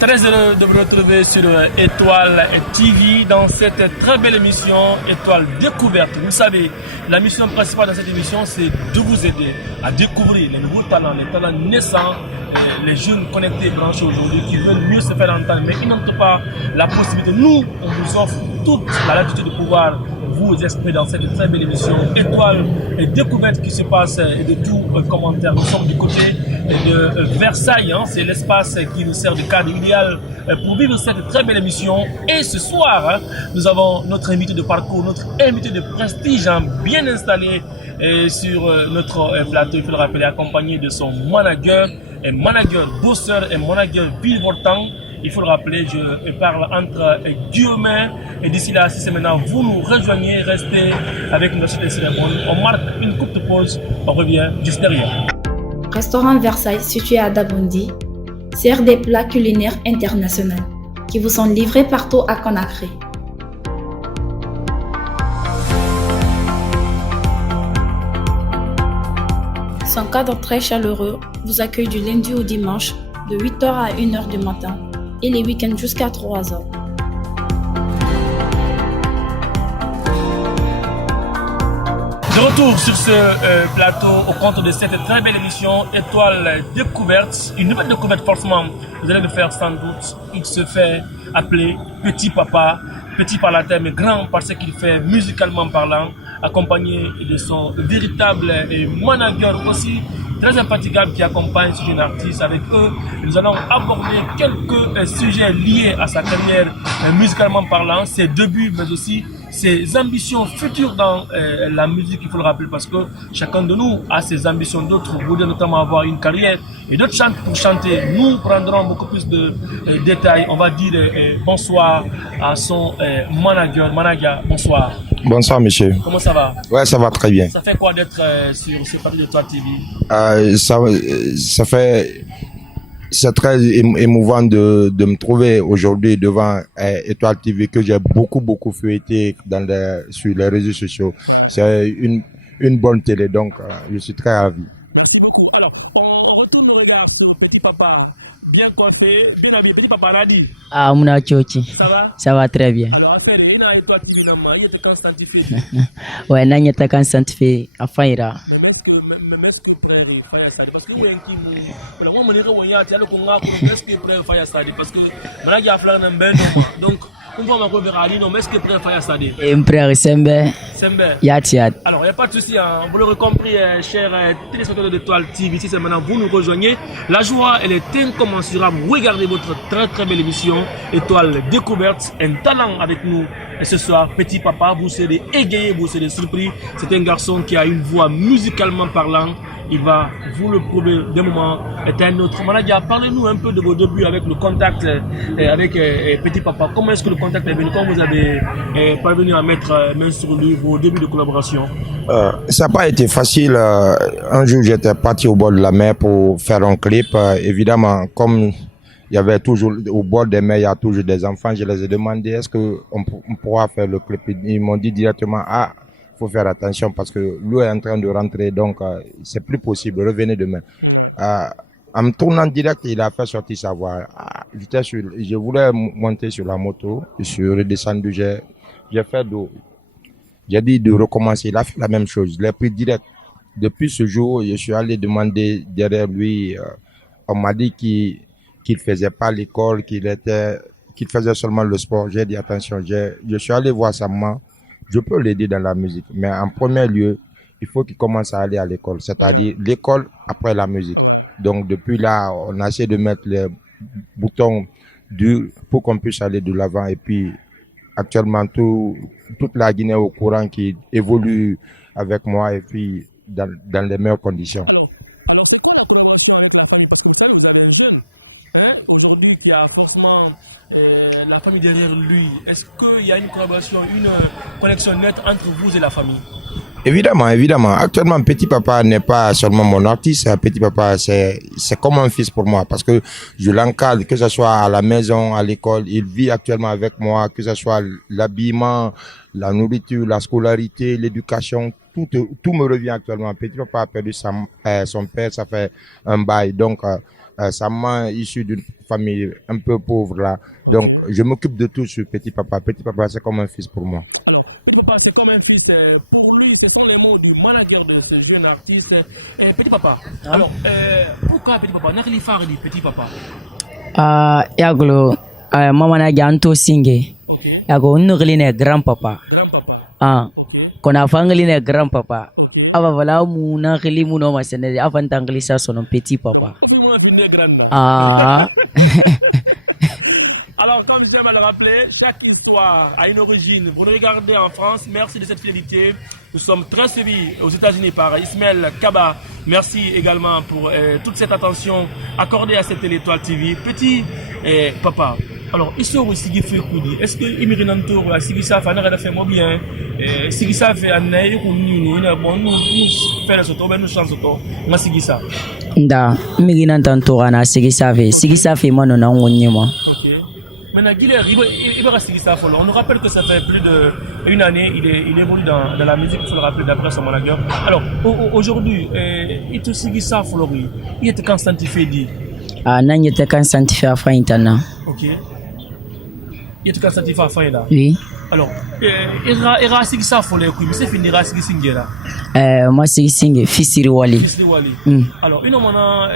Très heureux de vous retrouver sur Étoile TV dans cette très belle émission Étoile Découverte. Vous savez, la mission principale dans cette émission, c'est de vous aider à découvrir les nouveaux talents, les talents naissants, les jeunes connectés et branchés aujourd'hui qui veulent mieux se faire entendre, mais ils n'ont pas la possibilité. Nous, on vous offre toute la latitude de pouvoir vous exprimer dans cette très belle émission Étoile Découverte qui se passe de tout commentaire. Nous sommes du côté de Versailles, hein. C'est l'espace qui nous sert de cadre idéal pour vivre cette très belle émission. Et ce soir, hein, nous avons notre invité de parcours, notre invité de prestige, hein, bien installé sur notre plateau, il faut le rappeler, accompagné de son manager, bosseur et manager virevoltant. Il faut le rappeler, je parle entre guillemets. Et d'ici là, si c'est maintenant, vous nous rejoignez, restez avec nous sur les cérémonies. On marque une courte pause, on revient juste derrière. Restaurant Versailles, situé à Dabondi, sert des plats culinaires internationaux qui vous sont livrés partout à Conakry. Son cadre très chaleureux vous accueille du lundi au dimanche de 8h à 1h du matin et les week-ends jusqu'à 3h. De retour sur ce plateau au compte de cette très belle émission Étoile Découverte. Une nouvelle découverte forcément, vous allez le faire sans doute. Il se fait appeler Petit Papa, petit par la terre mais grand par ce qu'il fait musicalement parlant, accompagné de son véritable manager aussi, très infatigable qui accompagne ce jeune artiste. Avec eux, nous allons aborder quelques sujets liés à sa carrière musicalement parlant, ses débuts mais aussi ses ambitions futures dans la musique, il faut le rappeler, parce que chacun de nous a ses ambitions. D'autres voudraient notamment avoir une carrière et d'autres chantent pour chanter. Nous prendrons beaucoup plus de détails. On va dire bonsoir à son manager. Manager, bonsoir. Bonsoir monsieur. Comment ça va? Ouais, ça va très bien. Ça fait quoi d'être sur ce plateau d'Étoile TV? Ça fait... C'est très émouvant de me trouver aujourd'hui devant Étoile TV que j'ai beaucoup feuilleté sur les réseaux sociaux. C'est une bonne télé, donc je suis très ravi. Merci beaucoup. Alors, on retourne le regard sur Petit Papa. Bien coiffé, bien habillé. Petit Papa l'a dit. Ah, Mouna Chochi. Ça va? Ça va très bien. Alors, appelle, il y a Étoile TV dans ma, il était constantifié. Ouais, n'a pas constantifié à Faïra. Mais est-ce que frère il fait ça? Parce que vous êtes qui alors moi, mon y a le Congo, est-ce que frère fait ça? Parce que maintenant, il y a fleur dans ben donc, on va m'en verra non, mais est-ce que frère fait ça? Et un frère Sembe. Sembe. Yatiat. Alors, il n'y a pas de souci, hein. Vous l'aurez compris, chers téléspectateurs d'Étoile TV, si c'est maintenant vous nous rejoignez, la joie, elle est incommensurable. Regardez votre très belle émission Étoile Découverte, un talent avec nous. Et ce soir, Petit Papa, vous serez égayé, vous serez surpris. C'est un garçon qui a une voix musicalement parlant. Il va vous le prouver d'un moment est un autre. Manager, parlez-nous un peu de vos débuts avec le contact avec Petit Papa. Comment est-ce que le contact est venu? Comment vous avez parvenu à mettre main sur lui, vos débuts de collaboration? Ça n'a pas été facile. Un jour, j'étais parti au bord de la mer pour faire un clip. Évidemment, comme il y avait toujours, au bord des mers, il y a toujours des enfants. Je les ai demandé, est-ce qu'on pourra faire le clip? Ils m'ont dit directement, faut faire attention parce que l'eau est en train de rentrer, donc c'est plus possible, revenez demain. En me tournant direct, il a fait sortir sa voix. Je voulais monter sur la moto, je suis redescendu, j'ai fait d'eau. J'ai dit de recommencer, il a fait la même chose, je l'ai pris direct. Depuis ce jour, je suis allé demander derrière lui, on m'a dit qu'il faisait pas l'école, qu'il faisait seulement le sport. J'ai dit attention, je suis allé voir sa maman. Je peux l'aider dans la musique, mais en premier lieu, il faut qu'il commence à aller à l'école, c'est-à-dire l'école après la musique. Donc depuis là, on a essayé de mettre les boutons durs pour qu'on puisse aller de l'avant. Et puis actuellement, toute la Guinée est au courant qui évolue avec moi et puis dans les meilleures conditions. Alors c'est quoi la collaboration avec la famille? Parce que vous avez un jeune. Aujourd'hui, il y a forcément la famille derrière lui. Est-ce qu'il y a une collaboration, une connexion nette entre vous et la famille? Évidemment. Actuellement, Petit Papa n'est pas seulement mon artiste. Petit Papa, c'est comme un fils pour moi parce que je l'encadre, que ce soit à la maison, à l'école. Il vit actuellement avec moi, que ce soit l'habillement, la nourriture, la scolarité, l'éducation. Tout me revient actuellement. Petit Papa a perdu son père, ça fait un bail. Donc, sa maman issue d'une famille un peu pauvre là. Donc, je m'occupe de tout sur Petit Papa. Petit Papa, c'est comme un fils pour moi. Alors, Petit Papa, c'est comme un fils. Pour lui, ce sont les mots du manager de ce jeune artiste. Petit Papa, alors, pourquoi Petit Papa? N'a-t-il pas dit Petit Papa? Yaglo, maman na ganto singe. Ok. Yago, nous grand papa. Grand Papa. Ok. Kona fangli grand papa. Ava voilà muna khili muno masene avant tangli sa son Petit Papa. Alors, comme j'aime à le rappeler, chaque histoire a une origine. Vous nous regardez en France, merci de cette fidélité. Nous sommes très suivis aux États-Unis par Ismaël Kaba. Merci également pour toute cette attention accordée à cette Étoile TV. Petit Papa, alors, il sort aussi qui fait Koudi. Est-ce que Imirinanto, si ça fait un fait bien, si ça fait un aïe, nous faisons le soto, nous changeons le soto, mais si ça. Da, Imirinanto, ana si ça fait moi non on Ok. Maintenant, il va rester ça. On nous rappelle que ça fait plus d'une année, il évolue dans la musique, il faut le rappeler d'après son manager. Alors, aujourd'hui, il te signe ça, il était constantifié dit. Ah, non, il était constantifié à fin intana. Ok. Il était constantifié à fin là. Oui. Alors, il va signer ça, mais c'est fini, il va signer là. Moi, c'est Singe, Fissiri Wali. Alors, une moment,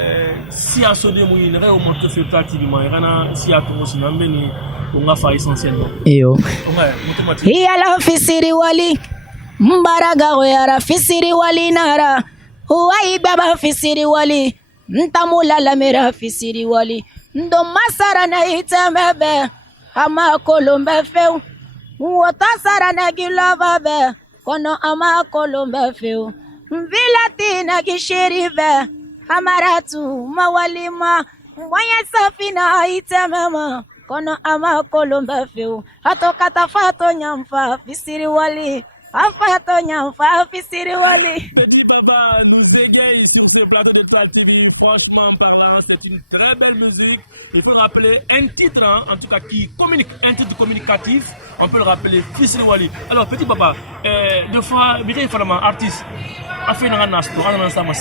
si à ce début, il y a un moment que fait pratiquement, il y a si à tout aussi, on a fait essentiellement. Yo. Ouais, Et alors, Fissiri Wali, Mbaraga, Oyara, Fissiri Wali Nara, Ouai Baba Fissiri Wali, Ntamula Lamera Fissiri Wali, Ndomasara na itemebe, Ama Colombe Feu, Uotasara na Gilava, Kono ama Colombe Feu, Vilatina Gishirive, Amaratu, Mawalima, Waya Safina itemema, Kono ama Colombe Feu, Atokata Fato Nyamfa, Fissiri Wali, Afato Nyamfa, Fissiri Wali. Petit Papa nous égale sur ce plateau de Étoile TV. Franchement parlant, c'est une très belle musique. Il faut rappeler un titre, hein, en tout cas qui communique, un titre communicatif. On peut le rappeler Fissiri Wali. Alors, Petit Papa, deux fois, Mireille Falama, artiste, a fait un nasto, on a ensemble à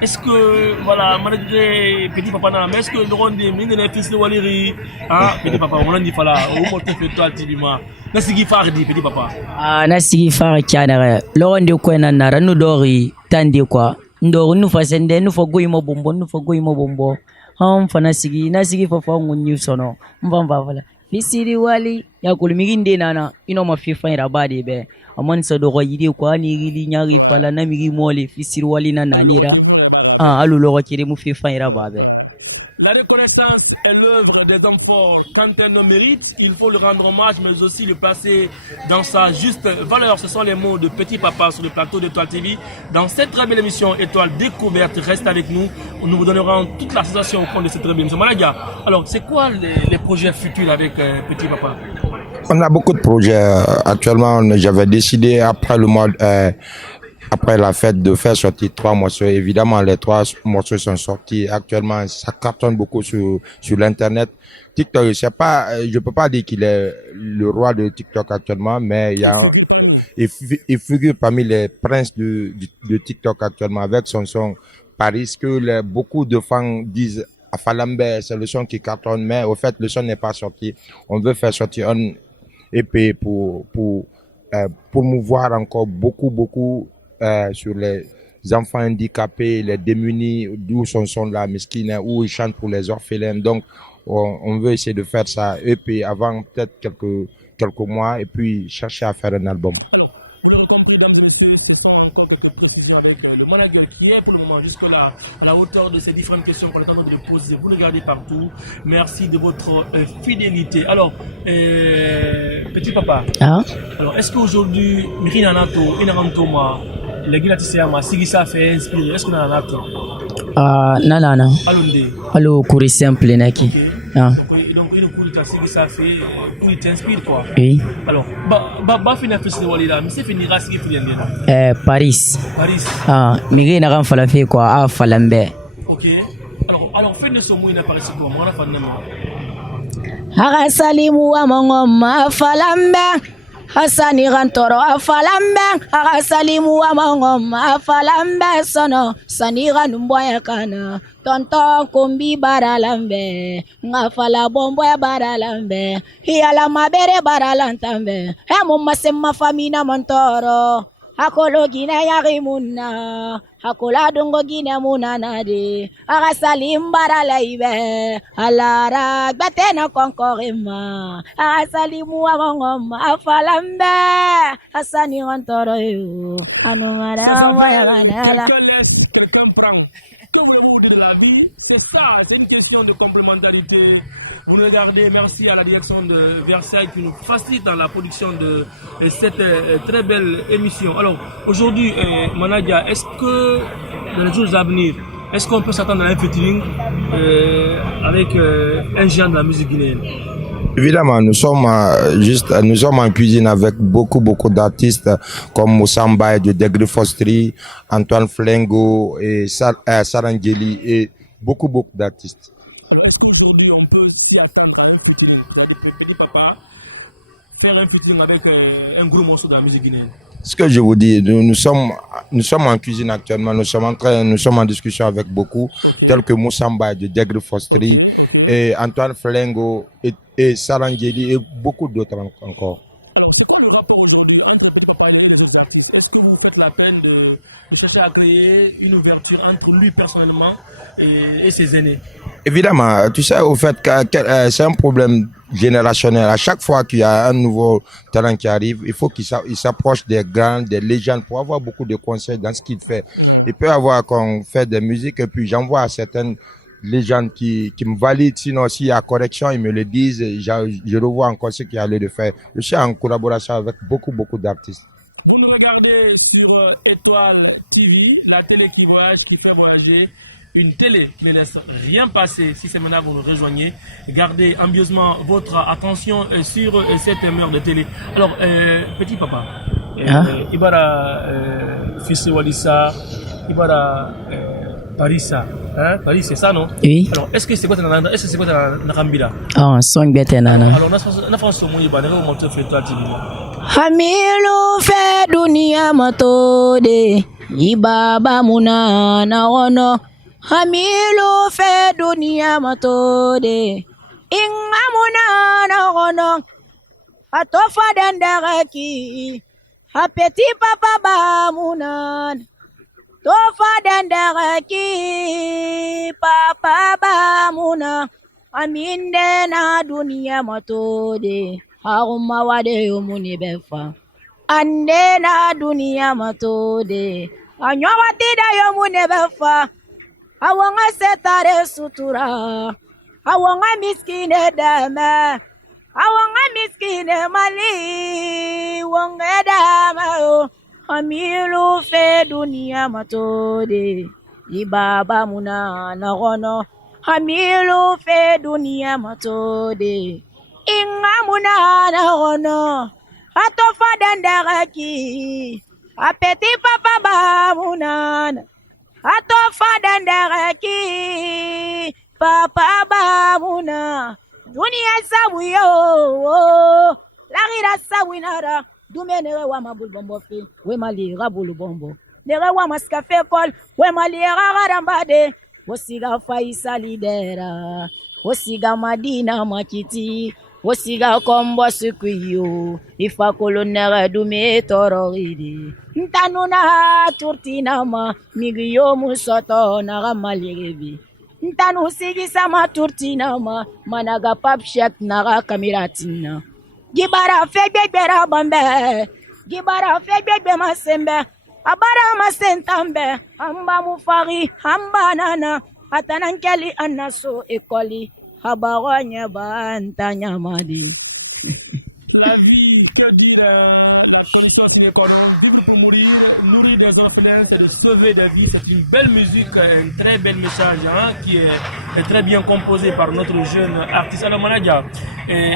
est-ce que, voilà, malgré Petit Papa, mais est-ce que le rond des mines de Fissiri Wali, ah, Petit Papa, on a dit, voilà, au moins, tu fais Étoile TV, moi. Nasigi Fardi, Petit Papa. Ah, Nasigi Fardi, Kianere. Laurent de Quena, nous dori, tandi quoi. Ndo nous faisons nous faut goïmo bombo, nous faut goïmo bombo. Fanasigi, Nasigi for new sono. Mbamba, voilà. Fissiri Wali, Yakulmiginde Nana, ma fifa rabadi be. A man sa do yidi ko ani gili nyari fala na migi mole Fissiri Wali na nanira. Ah, alu lo kiri mu fifa rababe. La reconnaissance est l'œuvre des hommes forts. Quand elle le mérite, il faut le rendre hommage, mais aussi le placer dans sa juste valeur. Ce sont les mots de Petit Papa sur le plateau d'Étoile TV. Dans cette très belle émission Étoile Découverte, reste avec nous. Nous vous donnerons toute la sensation au fond de cette très belle émission. Malaga, alors c'est quoi les projets futurs avec Petit Papa? On a beaucoup de projets. Actuellement, j'avais décidé après la fête de faire sortir 3 morceaux. Évidemment, les 3 morceaux sont sortis. Actuellement, ça cartonne beaucoup sur l'internet. TikTok, je peux pas dire qu'il est le roi de TikTok actuellement, mais il figure parmi les princes de TikTok actuellement avec son son Paris que beaucoup de fans disent à Falambe, c'est le son qui cartonne, mais au fait, le son n'est pas sorti. On veut faire sortir un EP pour promouvoir encore beaucoup sur les enfants handicapés, les démunis, d'où son là, Miskine, où ils chantent pour les orphelins. Donc, on veut essayer de faire ça EP avant peut-être quelques mois et puis chercher à faire un album. Alors, vous l'aurez compris, mesdames et messieurs, ce sont encore quelques précisions avec le manager qui est pour le moment jusque-là à la hauteur de ces différentes questions qu'on est en train de poser. Vous le regardez partout. Merci de votre fidélité. Alors, Petit Papa, alors est-ce qu'aujourd'hui, Mirina Nato, Inarantoma, les Guinatisséama, Sigisa fait inspirer, est-ce qu'on a un acte? Non. Allô, courrier simple, Naki. Donc, une cour de Sigisa fait, il t'inspire quoi? Oui. Alors, Bafina Fissiri Wali là, mais c'est fini, Rassi Filian. Paris. Miguel n'a pas fait quoi? Ah, Falambe. Ok. Alors, fais de ce mot, il n'a pas réussi quoi? Moi, Arasalimu wa mongoma Falambe. Hasani Rantoro, Afalambe, Arasalimu Amangom, Afalambe Sono, Sanira Numboyakana, Tonton Kumbi Baralambe, Ngafala Bomboya Baralambe, Hiala Mabere Baralantambe, Hemumasema Famina Montoro. Hakolo gina yarimuna, hakola dongo gina munanade, arasalim baralaibe, alara batena konkorema, arasalimu amongom, afalambe, asani rantoro yo, anumara wayaganala. Quelqu'un prend. Que voulez-vous dire de la vie? C'est ça, c'est une question de complémentarité. Vous regardez, merci à la direction de Versailles qui nous facilite dans la production de cette très belle émission. Alors, aujourd'hui, Manadia, est-ce que dans les jours à venir, est-ce qu'on peut s'attendre à un featuring avec un géant de la musique guinéenne? Évidemment, nous sommes en cuisine avec beaucoup d'artistes comme Moussamba de Degré Fostri, Antoine Flengo et Sarangeli et beaucoup d'artistes. Est-ce qu'aujourd'hui on peut s'y attendre à un featuring, Petit Papa, faire un featuring avec un gros morceau de la musique guinéenne? Ce que je vous dis, nous sommes en cuisine actuellement, nous sommes en discussion avec beaucoup, tels que Moussamba de Degré Fostri et Antoine Flengo et Sarangeli et beaucoup d'autres encore. Alors, c'est quoi le rapport aujourd'hui entre Petit Papa et les autres artistes? Est-ce que vous faites la peine de chercher à créer une ouverture entre lui personnellement et ses aînés? Évidemment, tu sais, au fait, c'est un problème générationnel. À chaque fois qu'il y a un nouveau talent qui arrive, il faut qu'il s'approche des grands, des légendes pour avoir beaucoup de conseils dans ce qu'il fait. Il peut avoir qu'on fait des musiques et puis j'envoie à certaines légendes qui me valident. Sinon, s'il y a correction, ils me le disent. Je revois encore ce qu'il y a lieu de faire. Je suis en collaboration avec beaucoup d'artistes. Vous nous regardez sur Étoile TV, la télé qui voyage, qui fait voyager. Une télé ne laisse rien passer. Si c'est maintenant que vous nous rejoignez, gardez ambieusement votre attention sur cette heure de télé. Alors, Petit Papa, Ibara fils Walissa, Ibara Parissa, hein? Paris, c'est ça, non? Oui. Alors, est-ce que c'est quoi ta Nakambila? Ah, son bête nana. Alors, na France au Moyen Bas, on te fait toi, TV. Hamilu fe dunia matode, ibaba muna na ono. Hamilu fe dunia matode, inga muna na ono. Atofa dendereki, a Petit Papa ba muna. Tofa dendereki, papa ba muna. Aminde na dunia matode. Haruma wade yomuni befa ande na dunia matode anyawa tida yomuni befa awanga setare sutura awanga miskine dama awanga miskine mali wanga dama amilu fe dunia matode ibaba muna na gono amilu fe dunia matode inga muna na ono atofa dendereki a Petit Papa ba muna atofa dendereki papa ba muna dunia sabu yo la gira sabu inara dumene wa mabul bombo fi we mali rabulu bombo nere wa maskafe kol we mali garambade wosiga faisa lidera wosiga madina makiti wosiga kombo sikuyo ifa kolonera dume tororidi ntanuna turtinama migiyo musoto na malirebi ntanu sigi sama turtinama managa papshet na kamiratina gibara fegbera bambe gibara fegbebe masembe abara masentambe amba mufari amba nana atanankeli anaso ekoli habaronya bantanya madin. La vie, que dire, la solution sine qua non, vivre pour mourir, nourrir des orphelins, c'est de sauver des vies. C'est une belle musique, un très bel message hein, qui est très bien composé par notre jeune artiste. Alors Manadia,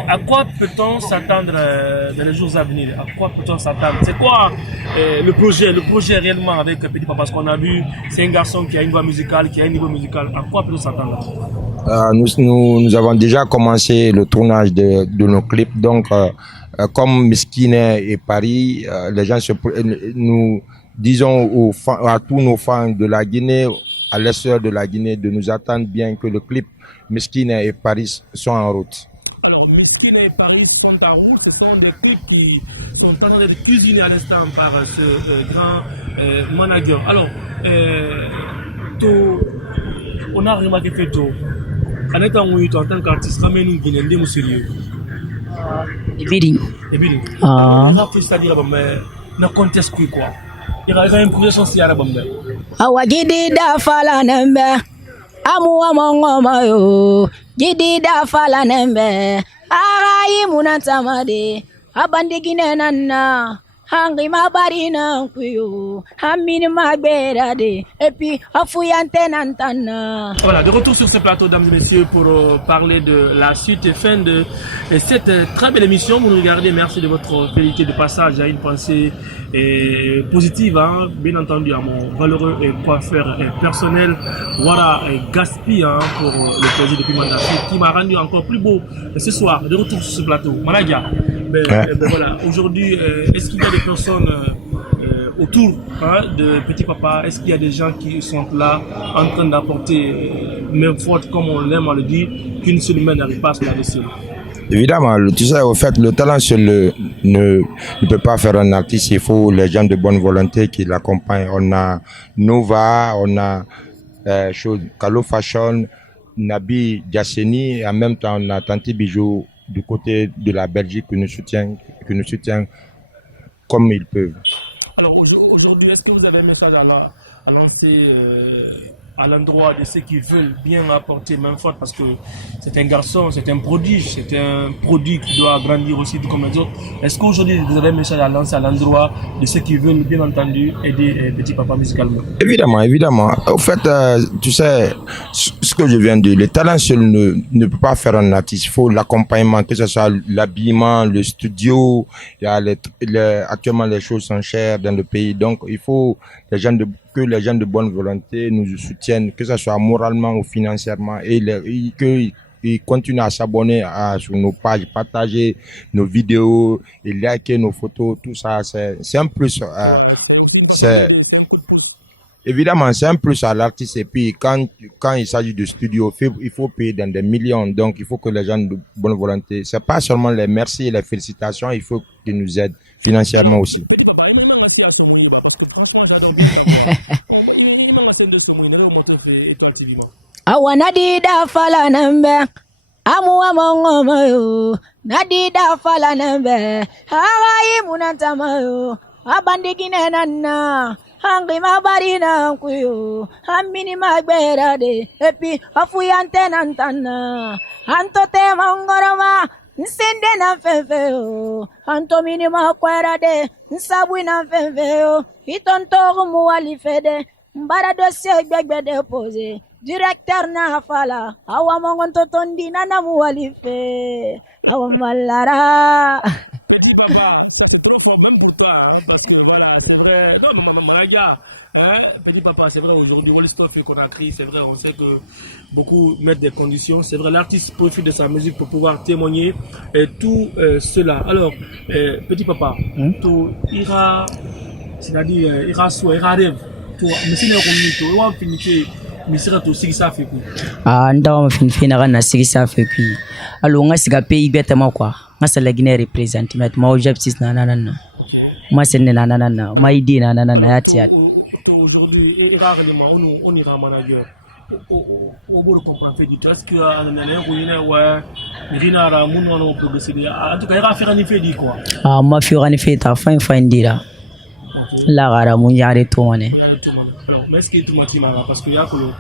à quoi peut-on s'attendre dans les jours à venir? À quoi peut-on s'attendre? C'est quoi le projet réellement avec Petit Papa? Parce qu'on a vu, c'est un garçon qui a une voix musicale, qui a un niveau musical. À quoi peut-on s'attendre? Nous avons déjà commencé le tournage de nos clips. Donc, comme Miskine et Paris, les gens nous disons à tous nos fans de la Guinée, à l'est de la Guinée, de nous attendre bien que le clip Miskine et Paris sont en route. Alors, Miskine et Paris sont en route. Ce sont des clips qui sont en train d'être cuisinés à l'instant par ce grand manager. Alors, on a remarqué que en étant en tant qu'artiste, ramène une Guinée, nous sérieux. Ibiri. Et bien, Ah. on a fait ça dire, mais na conteste quoi. Il y a une impression si arabe. Awa gidi da fala nembe. Amu amongoma yo. Gidi da fala nembe. Arayi munatamade. Abandigine nana. Hangi mabarina kuyo. Hamini magberade. Et puis, afuyante nantana. Voilà, de retour sur ce plateau, mesdames et messieurs, pour parler de la suite et fin de cette très belle émission. Vous nous regardez, merci de votre fidélité de passage. À une pensée positive, hein, bien entendu, à mon valeureux coiffeur personnel, voilà, Gaspi, hein, pour le plaisir depuis Mandafi, qui m'a rendu encore plus beau ce soir. De retour sur ce plateau. Malaga, voilà, aujourd'hui, est-ce qu'il y a des personnes autour, hein, de Petit Papa? Est-ce qu'il y a des gens qui sont là en train d'apporter main forte, comme on l'aime à le dire, qu'une seule main n'arrive pas à se laver seule? Évidemment, tu sais, au fait, le talent seul ne peut pas faire un artiste. Il faut les gens de bonne volonté qui l'accompagnent. On a Nova, on a Kalo Fashion, Nabi Diasseni, et en même temps, on a Tanti Bijou du côté de la Belgique qui nous soutient comme ils peuvent. Alors aujourd'hui, est-ce que vous avez un message à lancer à l'endroit de ceux qui veulent bien apporter main forte, parce que c'est un garçon, c'est un prodige, c'est un produit qui doit grandir aussi comme les autres. Est-ce qu'aujourd'hui vous avez un message à lancer à l'endroit de ceux qui veulent bien entendu aider Petit Papa musicalement? Évidemment. Au fait, tu sais, ce que je viens de dire, le talent seul ne peut pas faire un artiste. Il faut l'accompagnement, que ce soit l'habillement, le studio. Il y a actuellement les choses sont chères dans le pays, donc il faut que les gens de bonne volonté nous soutiennent, que ce soit moralement ou financièrement, et qu'ils continuent à s'abonner sur nos pages, partager nos vidéos et liker nos photos, tout ça, c'est un plus. Évidemment, c'est un plus à l'artiste. Et puis, quand il s'agit de studio, il faut payer dans des millions. Donc, il faut que les gens de bonne volonté, c'est pas seulement les merci et les félicitations, il faut qu'ils nous aident financièrement aussi. Awanadida fala nembe. Amu amongoma yo. Nadida fala nembe. Arayi munatama yo. Abandigine nana. Hangi mabarina kuyo. Hamini magberade. Epi afuyante nantana. Antote mongoroma. Nsende na fefeo. Anto minima kwerade. Nsabwi na fefeo. Itonto muwali fede. Mbara dossier gbegbe depose. Directeur na fala. Awa mongonto tondi na muwali fe. Awa malara. Petit Papa, c'est le problème pour toi, hein, parce que voilà, c'est vrai. Non, mais Managa, hein, Petit Papa, c'est vrai, aujourd'hui, Wallistoff et Conakry, c'est vrai, on sait que beaucoup mettent des conditions. C'est vrai, l'artiste profite de sa musique pour pouvoir témoigner tout cela. Alors, Petit Papa, tu ira, c'est-à-dire, ira soit, ira rêve, tu, mais c'est le tu vas finir. Misira to sigisa fait quoi? Ah, ndawa mafinifina na sigisa fait puis. Alors, on a siga pays bêtement quoi. Moi, c'est la Guinée représente, mais moi, objectif nanana. Moi, c'est nanana. Moi, idée nanana yatiat. Aujourd'hui, rarement, on ira manager. Au bout de comprendre, fait du est-ce que Rinara, Mouno, progresser. En tout cas, il va faire un effet dit quoi? Ah, moi, faire un effet, ta fin dira. La rara, mon yare tout mané. Alors, mais est-ce que tout le parce qu'il y a que le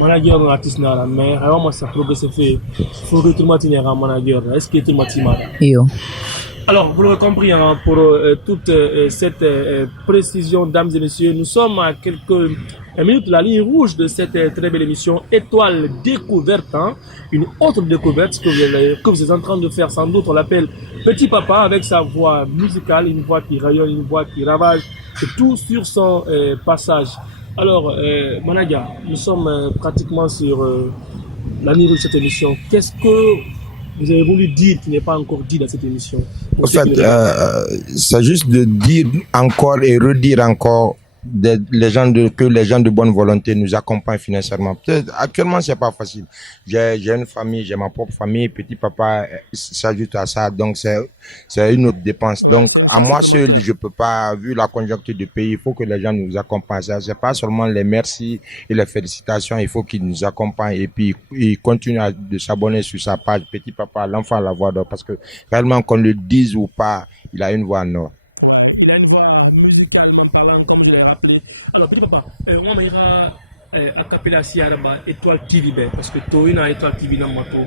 manager artiste là, mais vraiment ça progresse fait. Faut que tout le monde ait un manager. Est-ce que tout le monde Yo. Alors, vous l'avez compris, hein, pour toute cette précision, dames et messieurs, nous sommes à quelques minutes de la ligne rouge de cette très belle émission Étoile Découverte, hein, une autre découverte que vous êtes en train de faire, sans doute, on l'appelle Petit Papa, avec sa voix musicale, une voix qui rayonne, une voix qui ravage, et tout sur son passage. Alors, Managa, nous sommes pratiquement sur la nuit de cette émission, qu'est-ce que vous avez voulu dire qui n'est pas encore dit dans cette émission? En fait, c'est juste de dire encore et redire encore que les gens de bonne volonté nous accompagnent financièrement. Actuellement, c'est pas facile. J'ai une famille, j'ai ma propre famille, petit papa s'ajoute à ça, donc c'est une autre dépense. Donc, à moi seul, je peux pas, vu la conjoncture du pays, il faut que les gens nous accompagnent. Ça, c'est pas seulement les merci et les félicitations, il faut qu'ils nous accompagnent et puis ils continuent de s'abonner sur sa page Petit Papa, l'enfant à la voix d'or, parce que réellement, qu'on le dise ou pas, il a une voix en or. Ouais, il a une voix musicalement parlant, comme je l'ai rappelé. Alors, Petit Papa, on va ira à Capella Siaraba, Étoile TV, parce que toi, il y a Étoile TV dans le moto.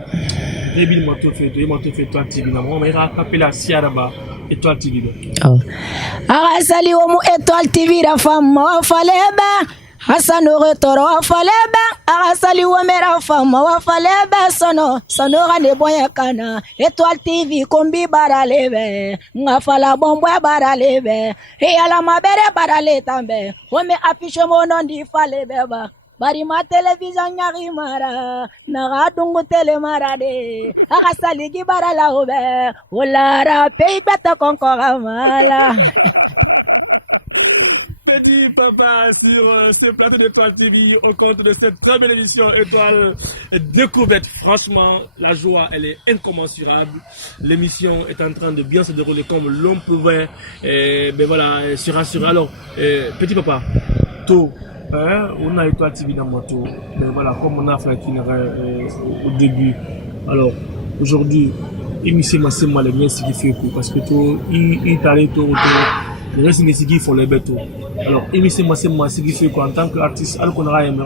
Rébil moto fait, toi, moto fait Étoile TV. On va ira à Capella Siaraba, Étoile TV. Arasali omu Étoile TV, la femme, faleba. Hassan retoro faleba arasali wamera fama wa faleba sono rane boya kana Étoile TV kombi baralebe ngafala bombo baralebe e ala mabere barale tambe wame affiche mono ndi falebe ba bari ma télévision nyari mara na dungu tele mara de arasali gi barala obe olara pei beta konkora mala. Petit Papa sur le plateau d'Étoile TV au compte de cette très belle émission Étoile Découverte. Franchement, la joie, elle est incommensurable. L'émission est en train de bien se dérouler comme l'on pouvait se rassurer. Alors, Petit Papa, tôt, on a Étoile TV dans moto. Mais voilà, comme on a fait au début. Alors, aujourd'hui, émission c'est moi le bien ce qui fait parce que tout, il t'allait tout le reste c'est ce qu'il faut les bêtes. Alors, émission c'est moi ce qui fait en tant qu'artiste, alors qu'on aura aimé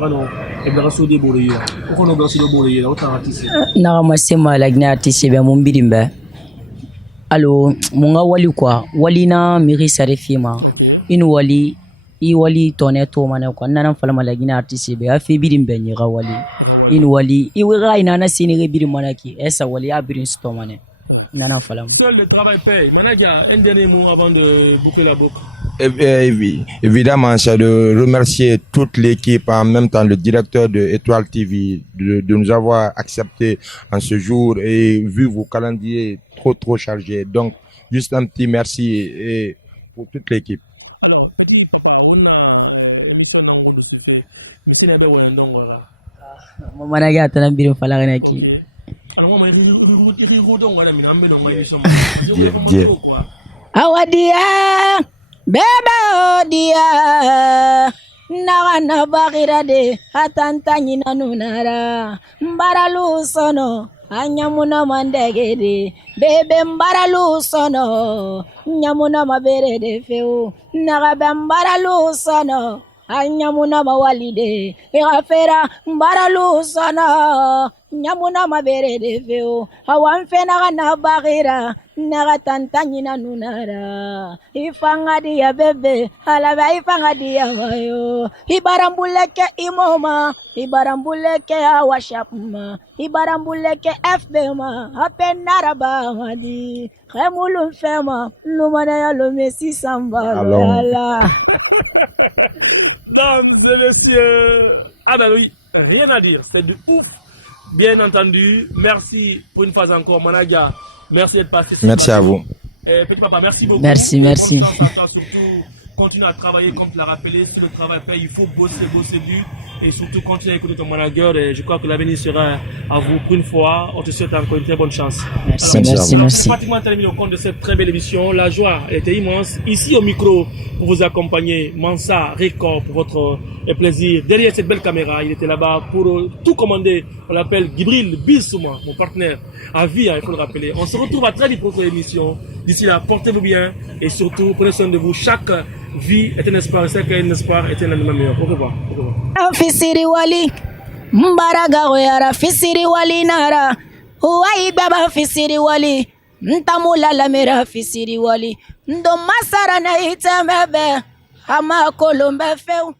sur des bourriers. Pourquoi on a sur des bourriers autant artiste? Non, moi c'est moi la artiste ben mon birimba. Alors, mon wali quoi, wali na miri sarefima. Inu wali I wali tonne to mana ko nanan falma la gina artiste be afi birimbe ni ga wali. Inu wali I wira ina na sini re birim manaki esa wali a birin sto mane. Nanan falam. Le travail paye. Manager, un dernier mot avant de boucler la boucle. Évidemment, c'est de remercier toute l'équipe, en même temps le directeur de Étoile TV, de nous avoir accepté en ce jour et vu vos calendriers trop chargés. Donc, juste un petit merci et pour toute l'équipe. Alors, Petit Papa, on a émission dans le studio. Monsieur Nebe Wendongora. Mon manager tana birim falagana ki. Alors, moi, je suis Awadia, beba odia, na bagira de, atantani na nunara, mbaralu sono, anyamuna mandegede, bebe mbaralu sono, nyamuna mabere de feu, nagabe mbaralu sono. Anyamuna mawalide, irafera mbaralu sana. Nyamuna mabere de feo, awanfena na bagira, nagatantani na nunara. Ifanga dia bebe, alaba ifanga dia mayo. Ibarambuleke imoma, ibarambuleke awashapma, ibarambuleke FBma, apenaraba madi. Remulum fema, lumana ya lomesi samba. Ala. Mesdames et messieurs, ah ben oui, rien à dire, c'est de ouf. Bien entendu, merci pour une fois encore, Managa. Merci d'être passé. Merci à vous. Petit Papa, merci beaucoup. Merci. Surtout, continue à travailler, comme tu l'as rappelé, si le travail paye, il faut bosser dur. Et surtout, continue à écouter ton manager. Et je crois que l'avenir sera à vous pour une fois. On te souhaite encore une très bonne chance. Merci. C'est pratiquement terminé au compte de cette très belle émission. La joie était immense. Ici au micro, pour vous accompagner, Mansa Record pour votre plaisir. Derrière cette belle caméra, il était là-bas pour tout commander. On l'appelle Gibril Bissouma, mon partenaire à vie, il faut le rappeler. On se retrouve à très vite pour notre émission. D'ici là, portez-vous bien et surtout, prenez soin de vous. Chaque vie est un espoir et chaque espoir est un animal meilleur. Au revoir. Fisiri wali, mbaraga oyara fisiri wali nara, uai baba fisiri wali, ntamula la mera fisiri wali, ndo masara na itemebe, ama kolombe feu.